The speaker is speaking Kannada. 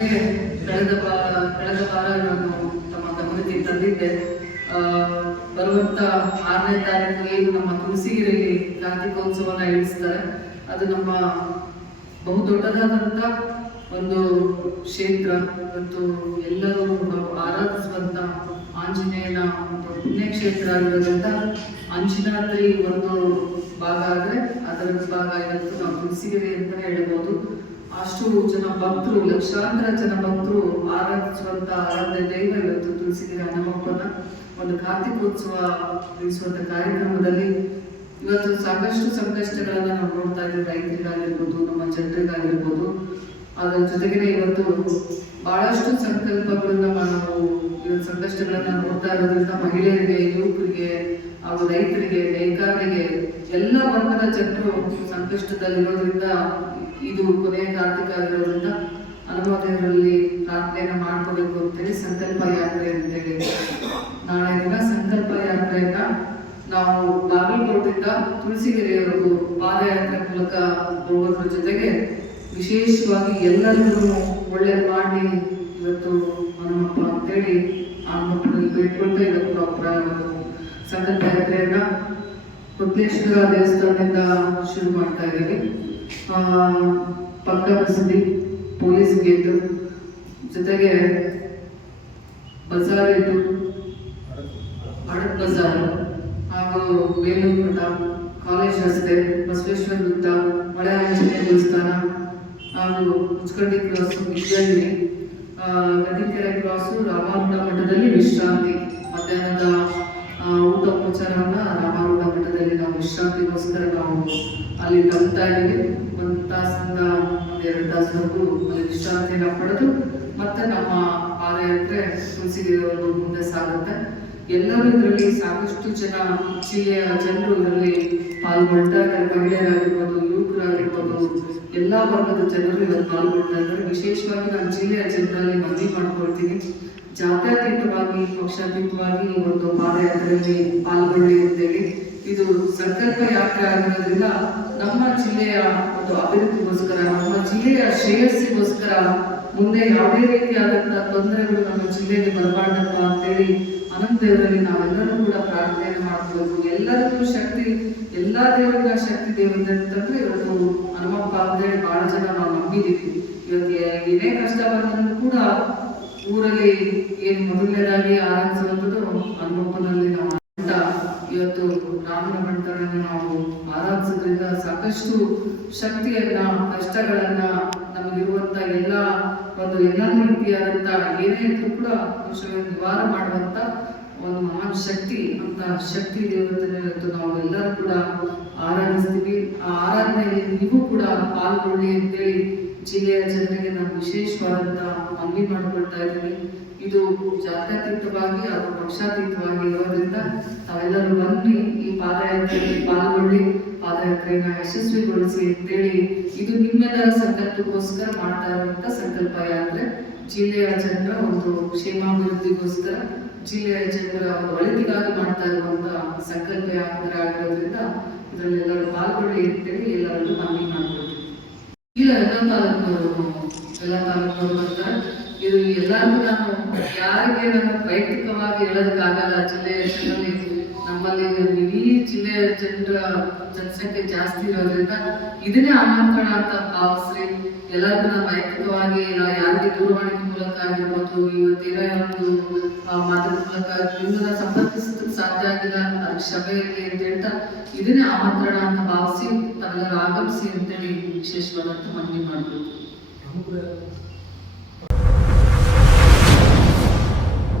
ಕಳೆದ ವಾರ ನಾನು ತಮ್ಮ ಗಮನಕ್ಕೆ ತಂದಿದ್ದೆ. ಬರುವಂತ 6ನೇ ತಾರೀಕು ಏನು ನಮ್ಮ ತುಳಸಿಗಿರಿಯಲ್ಲಿ ಕಾರ್ತಿಕೋತ್ಸವನ ಇಳಿಸ್ತಾರೆ. ಅದು ನಮ್ಮ ಬಹುದೊಡ್ಡದಾದಂಥ ಒಂದು ಕ್ಷೇತ್ರ ಮತ್ತು ಎಲ್ಲರೂ ಆರಾಧಿಸುವಂತ ಆಂಜನೇಯನ ಒಂದು ಪುಣ್ಯಕ್ಷೇತ್ರ ಆಗಿರೋದ್ರಿಂದ ಅಂಚಿನಾದ್ರಿ ಒಂದು ಭಾಗ ಆದರೆ ಅದರ ಭಾಗ ಇವತ್ತು ನಾವು ತುಳಸಿಗಿರಿ ಅಂತ ಹೇಳ್ಬೋದು. ಅಷ್ಟು ಜನ ಭಕ್ತರು, ಲಕ್ಷಾಂತರ ಜನ ಭಕ್ತರು ಆರಾಧಿಸುವಂತ ಆರಾಧ್ಯ ದೈವ ಇವತ್ತು ತುಳಸಿಗಿರಿ ಹನುಮಪ್ಪನ ಒಂದು ಕಾರ್ತಿಕೋತ್ಸವ ನಡೆಸುವಂತ ಕಾರ್ಯಕ್ರಮದಲ್ಲಿ ಇವತ್ತು ಸಾಕಷ್ಟು ಸಂಕಷ್ಟಗಳನ್ನ ನಾವು ನೋಡ್ತಾ ಇದ್ದೀವಿ. ರೈತರಿಗಾಗಿರ್ಬೋದು, ನಮ್ಮ ಜನರಿಗಾಗಿರ್ಬೋದು. ಅದರ ಜೊತೆಗೆ ಇವತ್ತು ಬಹಳಷ್ಟು ಸಂಕಲ್ಪಗಳನ್ನ ನಾವು ಸಂಕಷ್ಟಗಳನ್ನ ನೋಡ್ತಾ ಇರೋದ್ರಿಂದ ಮಹಿಳೆಯರಿಗೆ, ಯುವಕರಿಗೆ ಹಾಗೂ ರೈತರಿಗೆ, ನೇಕಾರರಿಗೆ ಎಲ್ಲ ವರ್ಗದ ಜನರು ಸಂಕಷ್ಟದಲ್ಲಿರೋದ್ರಿಂದ ಇದು ಕೊನೆಯ ಕಾರ್ತಿಕ ಆಗಿರೋದ್ರಿಂದ ಹನುಮದೇವರಲ್ಲಿ ಪ್ರಾರ್ಥನೆಯನ್ನ ಮಾಡ್ಕೋಬೇಕು ಅಂತೇಳಿ ಸಂಕಲ್ಪ ಯಾತ್ರೆ ಅಂತೇಳಿ ನಾಳೆ ದಿನ ಸಂಕಲ್ಪ ಯಾತ್ರೆಯನ್ನ ನಾವು ಬಾಗಲಕೋಟೆಯಿಂದ ತುಳಸಿಗೆರೆಯವರೆಗೂ ಪಾದಯಾತ್ರೆ ಮೂಲಕ ಹೋಗೋದ್ರ ಜೊತೆಗೆ ವಿಶೇಷವಾಗಿ ಎಲ್ಲರಿಗೂ ಒಳ್ಳೇದು ಮಾಡಿ ಇವತ್ತು ಹನುಮಪ್ಪ ಅಂತೇಳಿ ಹನುಮಪ್ಪನಲ್ಲಿ ಬೇಡ್ಕೊಳ್ತಾ ಇವತ್ತು ಸಂಕಲ್ಪ ಯಾತ್ರೆಯನ್ನ ಕೊಟ್ಲೇಶ್ವರ ದೇವಸ್ಥಾನದಿಂದ ಶುರು ಮಾಡ್ತಾ ಇದ್ದೀವಿ. ಪಕ್ಕ ಮಸೀದಿ, ಪೊಲೀಸ್ ಗೇಟು, ಜೊತೆಗೆ ಬಜಾರ್ ಇಟ್ಟು ಹಡಕ್ ಬಜಾರ್ ಹಾಗೂ ಬೇಲೂರು ಮಠ, ಕಾಲೇಜ್ ರಸ್ತೆ, ಬಸವೇಶ್ವರ ವೃತ್ತ, ಮಳೆ ಆಂಜನೇಯ ದೇವಸ್ಥಾನ ಹಾಗೂ ಮುಚ್ಕಂಡಿ ಕ್ರಾಸು, ವಿದ್ಯಾಗಿರಿ, ಗದಿಕೆರೆ ಕ್ರಾಸು, ರಾಮಾರೂಢ ಮಠದಲ್ಲಿ ವಿಶ್ರಾಂತಿ. ಮಧ್ಯಾಹ್ನದ ಊಟ ಉಪಚಾರವನ್ನ ರಾಮಾರೂಢ ಮಠದಲ್ಲಿ ನಾವು ವಿಶ್ರಾಂತಿಗೋಸ್ಕರ ನಾವು ಅಲ್ಲಿ ತಗ್ತಾ ಇದ್ದೀವಿ. 1 ತಾಸಿಂದ 2 ತಾಸವರೆಗೂ ಅಲ್ಲಿ ವಿಶ್ರಾಂತಿಯನ್ನು ಪಡೆದು ಮತ್ತೆ ನಮ್ಮ ಪಾದಯಾತ್ರೆ ತುಳಸಿಗಿರಿಯವರೆಗೂ ಮುಂದೆ ಸಾಗುತ್ತೆ. ಎಲ್ಲರೂ ಇದರಲ್ಲಿ ಸಾಕಷ್ಟು ಜನ ಜಿಲ್ಲೆಯ ಜನರು ಇದರಲ್ಲಿ ಪಾಲ್ಗೊಳ್ತಾ ಇದ್ದಾರೆ. ಮಹಿಳೆಯರಾಗಿರ್ಬೋದು, ಯುವಕರಾಗಿರ್ಬೋದು, ಎಲ್ಲ ವರ್ಗದ ಜನರು ಇವತ್ತು ಪಾಲ್ಗೊಳ್ತಾ ಇದ್ದಾರೆ. ವಿಶೇಷವಾಗಿ ನಾನು ಜಿಲ್ಲೆಯ ಜನರಲ್ಲಿ ಮನವಿ ಮಾಡ್ಕೊಳ್ತೀನಿ, ಜಾತ್ಯತೀತವಾಗಿ, ಪಕ್ಷಾತೀತವಾಗಿ ಒಂದು ಪಾದಯಾತ್ರೆಯಲ್ಲಿ ಪಾಲ್ಗೊಳ್ಳಿ ಅಂತೇಳಿ. ಇದು ಸಂಕಲ್ಪ ಯಾತ್ರೆ ಆಗಿರೋದ್ರಿಂದ ನಮ್ಮ ಜಿಲ್ಲೆಯ ಒಂದು ಅಭಿವೃದ್ಧಿಗೋಸ್ಕರ, ನಮ್ಮ ಜಿಲ್ಲೆಯ ಶ್ರೇಯಸ್ಸಿಗೋಸ್ಕರ ಮುಂದೆ ಯಾವುದೇ ರೀತಿಯಾದಂತಹ ತೊಂದರೆಗಳು ನಮ್ಮ ಜಿಲ್ಲೆಗೆ ಬರಬಾರ್ದಪ್ಪ ಅಂತೇಳಿ ಅನಂತದೇವರಲ್ಲಿ ನಾವೆಲ್ಲರೂ ಕೂಡ ಪ್ರಾರ್ಥನೆಯನ್ನು ಮಾಡ್ಕೋಬೇಕು. ಎಲ್ಲರಿಗೂ ಶಕ್ತಿ, ಎಲ್ಲಾ ದೇವರಿಗ ಶಕ್ತಿ ದೇವತೆ ಅಂತಂದ್ರೆ ಇವತ್ತು ಹನುಮಪ್ಪ ಅಂತೇಳಿ ಬಹಳ ಜನ ನಾವು ನಂಬಿದೀವಿ. ಇವತ್ತು ಏನೇ ಕಷ್ಟ ಬಂದರೂ ಕೂಡ ಊರಲ್ಲಿ ಏನು ಮೊದಲನೇದಾಗಿ ಆರಾಧಿಸುವಂಥದ್ದು ಹನುಮಪ್ಪನಲ್ಲಿ ನಾವು ಇವತ್ತು ರಾಮನ ಭಕ್ತರನ್ನು ನಾವು ಆರಾಧಿಸೋದ್ರಿಂದ ಸಾಕಷ್ಟು ಶಕ್ತಿಯನ್ನ, ಕಷ್ಟಗಳನ್ನ, ನಮಗಿರುವಂತ ಎಲ್ಲ ರೀತಿಯಾದಂತ ಏನೇ ಇದ್ರೂ ಕೂಡ ನಿವಾರ ಮಾಡುವಂತ ಒಂದು ಮಹಾನ್ ಶಕ್ತಿ ಅಂತ ಶಕ್ತಿ ದೇವತೆಯನ್ನು ಇವತ್ತು ನಾವು ಎಲ್ಲರೂ ಕೂಡ ಆರಾಧಿಸ್ತೀವಿ. ಆ ಆರಾಧನೆಯಲ್ಲಿ ನೀವು ಕೂಡ ಪಾಲ್ಗೊಳ್ಳಿ ಅಂತೇಳಿ ಜಿಲ್ಲೆಯ ಜನರಿಗೆ ನಾನು ವಿಶೇಷವಾದಂತ ಮನವಿ ಮಾಡಿಕೊಳ್ತಾ ಇದ್ದೀನಿ. ಇದು ಜಾತ್ಯತೀತವಾಗಿ ಹಾಗೂ ಪಕ್ಷಾತೀತವಾಗಿ ಇರೋದ್ರಿಂದ ತಾವೆಲ್ಲರೂ ಬನ್ನಿ, ಈ ಪಾದಯಾತ್ರೆಯಲ್ಲಿ ಪಾಲ್ಗೊಳ್ಳಿ, ಪಾದಯಾತ್ರೆಯನ್ನ ಯಶಸ್ವಿಗೊಳಿಸಿ ಅಂತೇಳಿ ಇದು ನಿಮ್ಮೆಲ್ಲರ ಸಂಕಲ್ಪಕ್ಕೋಸ್ಕರ ಮಾಡ್ತಾ ಇರುವಂತ ಸಂಕಲ್ಪ ಯಾತ್ರೆ. ಜಿಲ್ಲೆಯ ಜನರ ಒಂದು ಕ್ಷೇಮಾಭಿವೃದ್ಧಿಗೋಸ್ಕರ, ಜಿಲ್ಲೆಯ ಜನರ ಒಂದು ಒಳಿತಿಗಾಗಿ ಮಾಡ್ತಾ ಇರುವಂತ ಸಂಕಲ್ಪ ಯಾತ್ರೆ ಆಗಿರೋದ್ರಿಂದ ಇದರಲ್ಲಿ ಎಲ್ಲರೂ ಪಾಲ್ಗೊಳ್ಳಿ ಅಂತೇಳಿ ಎಲ್ಲರಲ್ಲೂ ಮನವಿ ಮಾಡ್ಕೊಳ್ತೀವಿ. ಇಲ್ಲ ಎಲ್ಲ ತಾಲೂಕವರು ಬರ್ತಾರೆ. ಇದು ಎಲ್ಲರಿಗೂ ನಾನು ಯಾರಿಗೆ ನಾನು ವೈಯಕ್ತಿಕವಾಗಿ ಹೇಳೋದಕ್ಕಾಗಲ್ಲ. ಜಿಲ್ಲೆಯ ಜನರಲ್ಲಿ ನಮ್ಮಲ್ಲಿ ಇಡೀ ಜಿಲ್ಲೆಯ ಜನರ ಜನಸಂಖ್ಯೆ ಜಾಸ್ತಿ ಇರೋದ್ರಿಂದ ಇದನ್ನೇ ಆಮಂತ್ರಣ ಅಂತ ಭಾವಿಸ್ರಿ. ಎಲ್ಲರಿಗೂ ನಾನು ವೈಯಕ್ತಿಕವಾಗಿ ಯಾರಿಗೆ ದೂರವಾಣಿ ಮೂಲಕ ಆಗಿರ್ಬೋದು, ಇವತ್ತಿನ ಒಂದು ಮಾಧ್ಯಮ ಮೂಲಕ ನಿಮ್ಮನ್ನ ಸಂಪರ್ಕಿಸೋದಕ್ಕೆ ಸಾಧ್ಯ ಆಗಿಲ್ಲ, ಅದಕ್ಕೆ ಕ್ಷಮೆ ಇರಲಿ ಅಂತ ಹೇಳ್ತಾ ಇದನ್ನೇ ಆಮಂತ್ರಣ ಅಂತ ಭಾವಿಸಿ ತಾವೆಲ್ಲರೂ ಆಗಮಿಸಿ ಅಂತೇಳಿ ವಿಶೇಷವಾದಂತ ಮನವಿ ಮಾಡ್ಬೋದು.